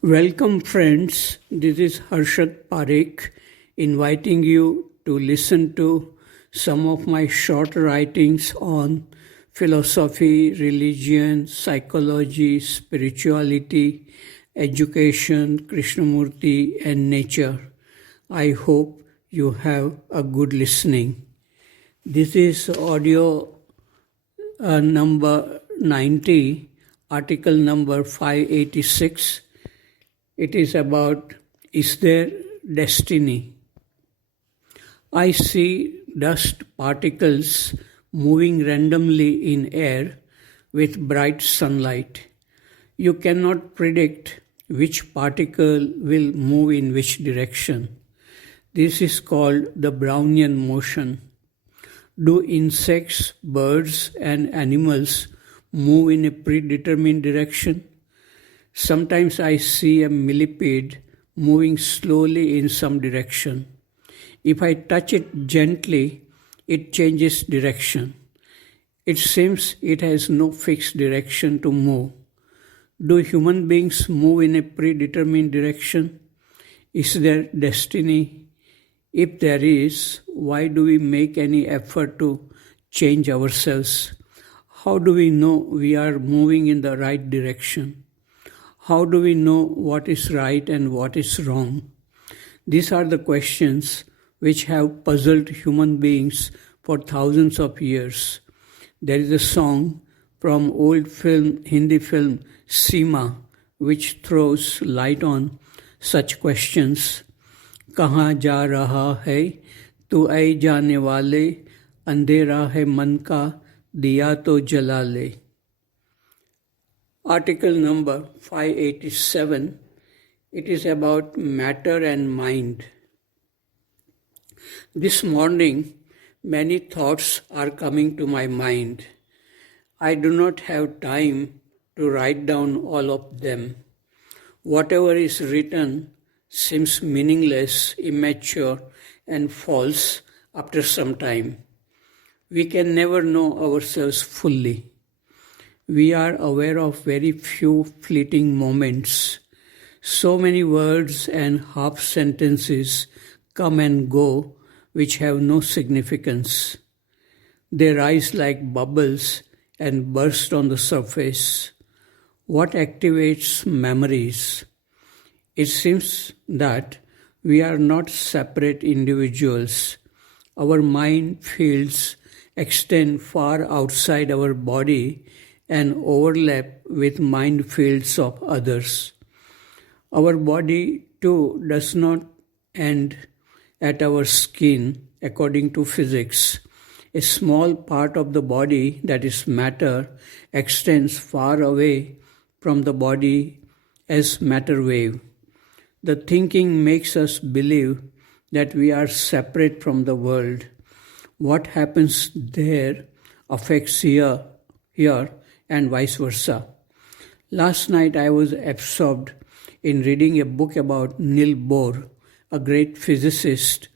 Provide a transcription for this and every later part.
Welcome, friends. This is Harshad Parekh inviting you to listen to some of my short writings on philosophy, religion, psychology, spirituality, education, Krishnamurti, and nature. I hope you have a good listening. This is audio number 90, article number 586. It is about, is there destiny? I see dust particles moving randomly in air with bright sunlight. You cannot predict which particle will move in which direction. This is called the Brownian motion. Do insects, birds, and animals move in a predetermined direction? Sometimes I see a millipede moving slowly in some direction. If I touch it gently, it changes direction. It seems it has no fixed direction to move. Do human beings move in a predetermined direction? Is there destiny? If there is, why do we make any effort to change ourselves? How do we know we are moving in the right direction? How do we know what is right and what is wrong? These are the questions which have puzzled human beings for thousands of years. There is a song from old Hindi film Seema which throws light on such questions. कहाँ जा रहा है तू ऐ जाने वाले अंधेरा है मन का दिया तो जला ले. Article number 587, it is about matter and mind. This morning, many thoughts are coming to my mind. I do not have time to write down all of them. Whatever is written seems meaningless, immature, and false after some time. We can never know ourselves fully. We are aware of very few fleeting moments. So many words and half sentences come and go which have no significance. They rise like bubbles and burst on the surface. What activates memories? It seems that we are not separate individuals. Our mind fields extend far outside our body and overlap with mind fields of others. Our body too does not end at our skin according to physics. A small part of the body, that is matter, extends far away from the body as matter wave. The thinking makes us believe that we are separate from the world. What happens there affects here and vice versa. Last night I was absorbed in reading a book about Niels Bohr, a great physicist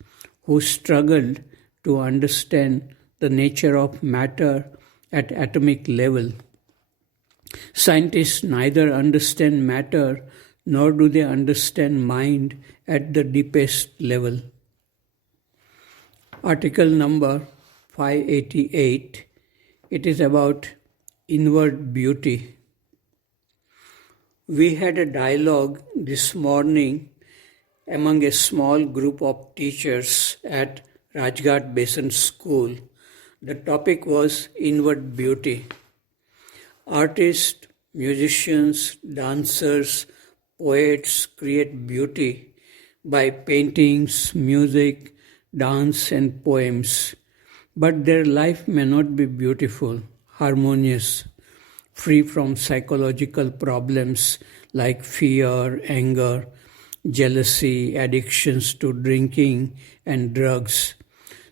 who struggled to understand the nature of matter at atomic level. Scientists neither understand matter nor do they understand mind at the deepest level. Article number 588, it is about inward beauty. We had a dialogue this morning among a small group of teachers at Rajghat Besant School. The topic was inward beauty. Artists, musicians, dancers, poets create beauty by paintings, music, dance, and poems. But their life may not be beautiful, harmonious, free from psychological problems like fear, anger, jealousy, addictions to drinking and drugs.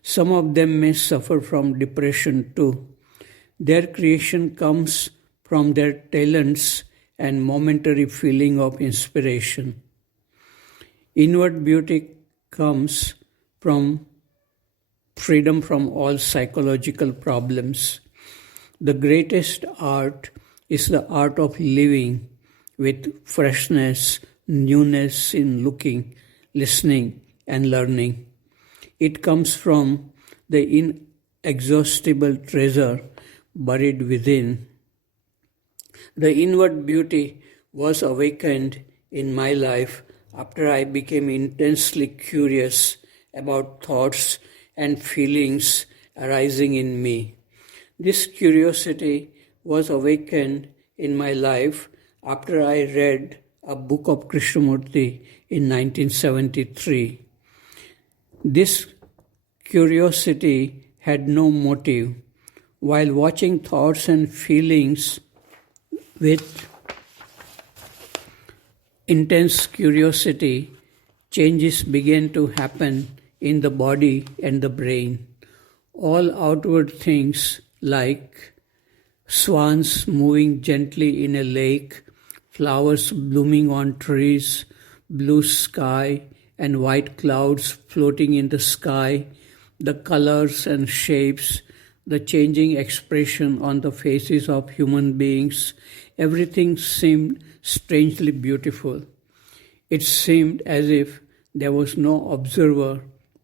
Some of them may suffer from depression too. Their creation comes from their talents and momentary feeling of inspiration. Inward beauty comes from freedom from all psychological problems. The greatest art is the art of living with freshness, newness in looking, listening, and learning. It comes from the inexhaustible treasure buried within. The inward beauty was awakened in my life after I became intensely curious about thoughts and feelings arising in me. This curiosity was awakened in my life after I read a book of Krishnamurti in 1973. This curiosity had no motive. While watching thoughts and feelings with intense curiosity, changes began to happen in the body and the brain. All outward things like swans moving gently in a lake, flowers blooming on trees, blue sky and white clouds floating in the sky, the colors and shapes, the changing expression on the faces of human beings, everything seemed strangely beautiful. It seemed as if there was no observer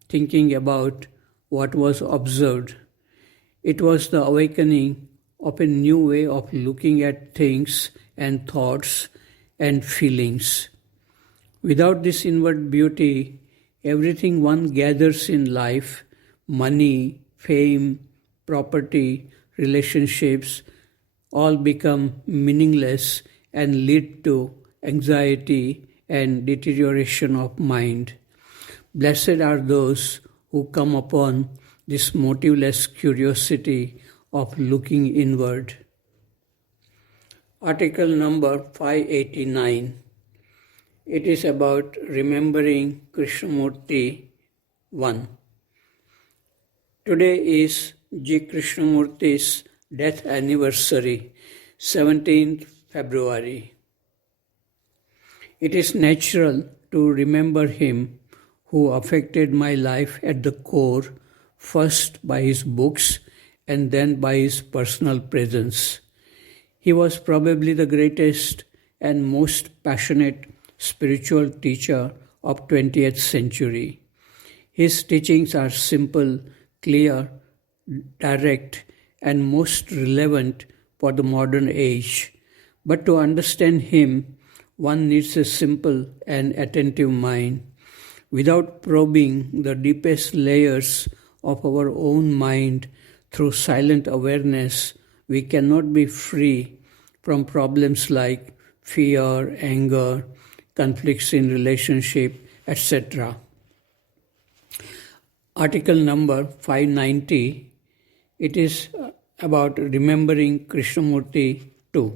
thinking about what was observed. It was the awakening of a new way of looking at things and thoughts and feelings. Without this inward beauty, everything one gathers in life, money, fame, property, relationships, all become meaningless and lead to anxiety and deterioration of mind. Blessed are those who come upon this motiveless curiosity of looking inward. Article number 589. It is about remembering Krishnamurti I. Today is G. Krishnamurti's death anniversary, 17th February. It is natural to remember him who affected my life at the core, first by his books and then by his personal presence. He was probably the greatest and most passionate spiritual teacher of 20th century. His teachings are simple, clear, direct, and most relevant for the modern age. But to understand him, one needs a simple and attentive mind. Without probing the deepest layers of our own mind through silent awareness, we cannot be free from problems like fear, anger, conflicts in relationship, etc. Article number 590, it is about remembering Krishnamurti II.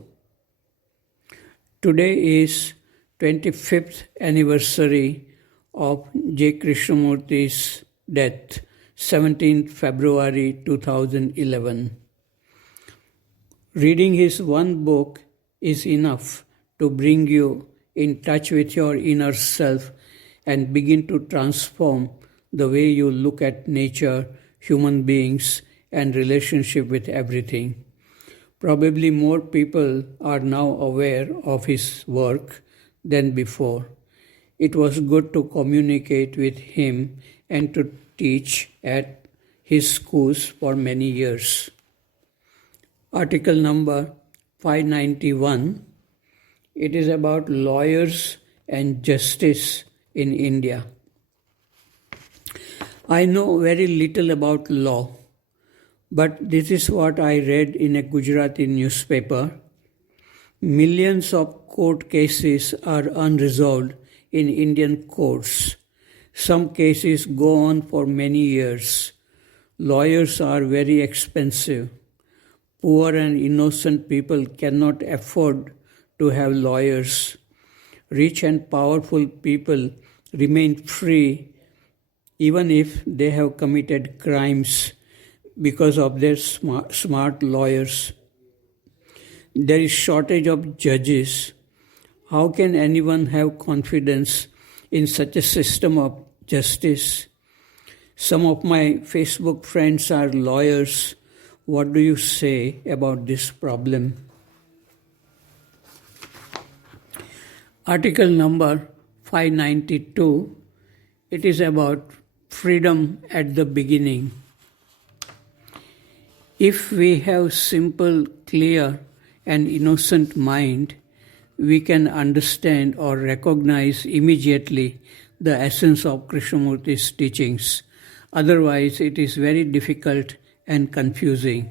Today is 25th anniversary of J. Krishnamurti's death, 17th February 2011. Reading his one book is enough to bring you in touch with your inner self and begin to transform the way you look at nature, human beings, and relationship with everything. Probably more people are now aware of his work than before. It was good to communicate with him and to teach at his schools for many years. Article number 591. It is about lawyers and justice in India. I know very little about law, but this is what I read in a Gujarati newspaper. Millions of court cases are unresolved in Indian courts. Some cases go on for many years. Lawyers are very expensive. Poor and innocent people cannot afford to have lawyers. Rich and powerful people remain free even if they have committed crimes because of their smart lawyers. There is shortage of judges. How can anyone have confidence in such a system of justice? Some of my Facebook friends are lawyers. What do you say about this problem? Article number 592, it is about freedom at the beginning. If we have simple, clear and innocent mind, we can understand or recognize immediately the essence of Krishnamurti's teachings. Otherwise, it is very difficult and confusing.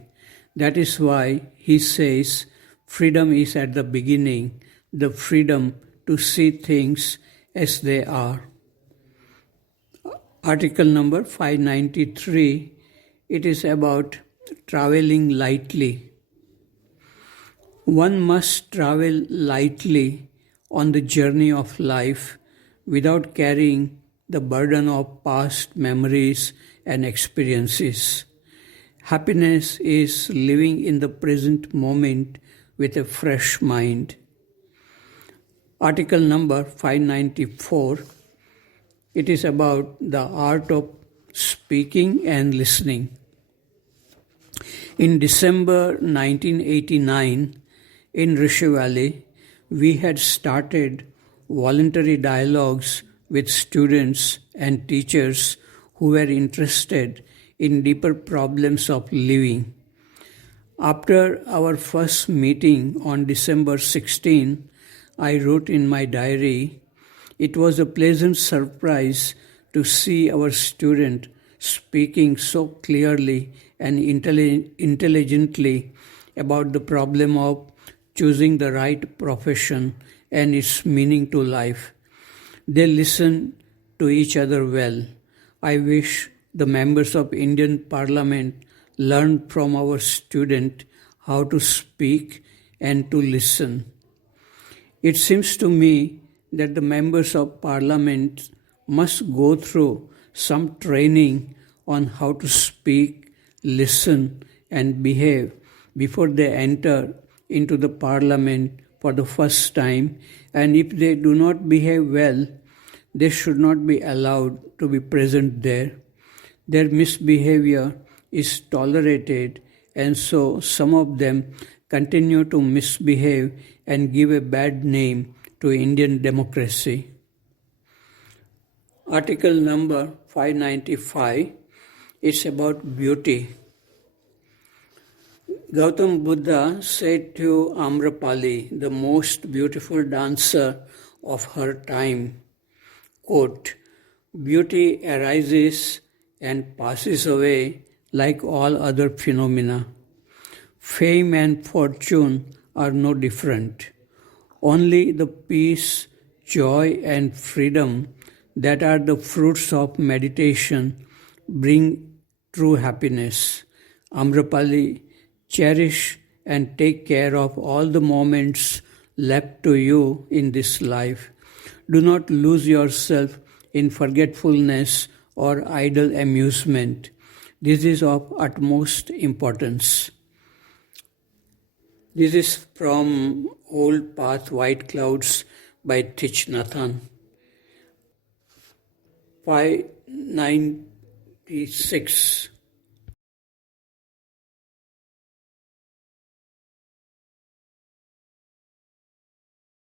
That is why he says freedom is at the beginning, the freedom to see things as they are. Article number 593, it is about traveling lightly. One must travel lightly on the journey of life without carrying the burden of past memories and experiences. Happiness is living in the present moment with a fresh mind. Article number 594, it is about the art of speaking and listening. In December 1989, in Rishi Valley, we had started voluntary dialogues with students and teachers who were interested in deeper problems of living. After our first meeting on December 16, I wrote in my diary, it was a pleasant surprise to see our student speaking so clearly and intelligently about the problem of choosing the right profession and its meaning to life. They listen to each other well. I wish the members of Indian Parliament learned from our student how to speak and to listen. It seems to me that the members of Parliament must go through some training on how to speak, listen, and behave before they enter into the Parliament for the first time, and if they do not behave well, they should not be allowed to be present there. Their misbehavior is tolerated, and so some of them continue to misbehave and give a bad name to Indian democracy. Article number 595 is about beauty. Gautam Buddha said to Amrapali, the most beautiful dancer of her time, quote, "Beauty arises and passes away like all other phenomena. Fame and fortune are no different. Only the peace, joy, and freedom that are the fruits of meditation bring true happiness. Amrapali, cherish and take care of all the moments left to you in this life. Do not lose yourself in forgetfulness or idle amusement. This is of utmost importance." This is from Old Path, White Clouds by Thich Nathan. 596.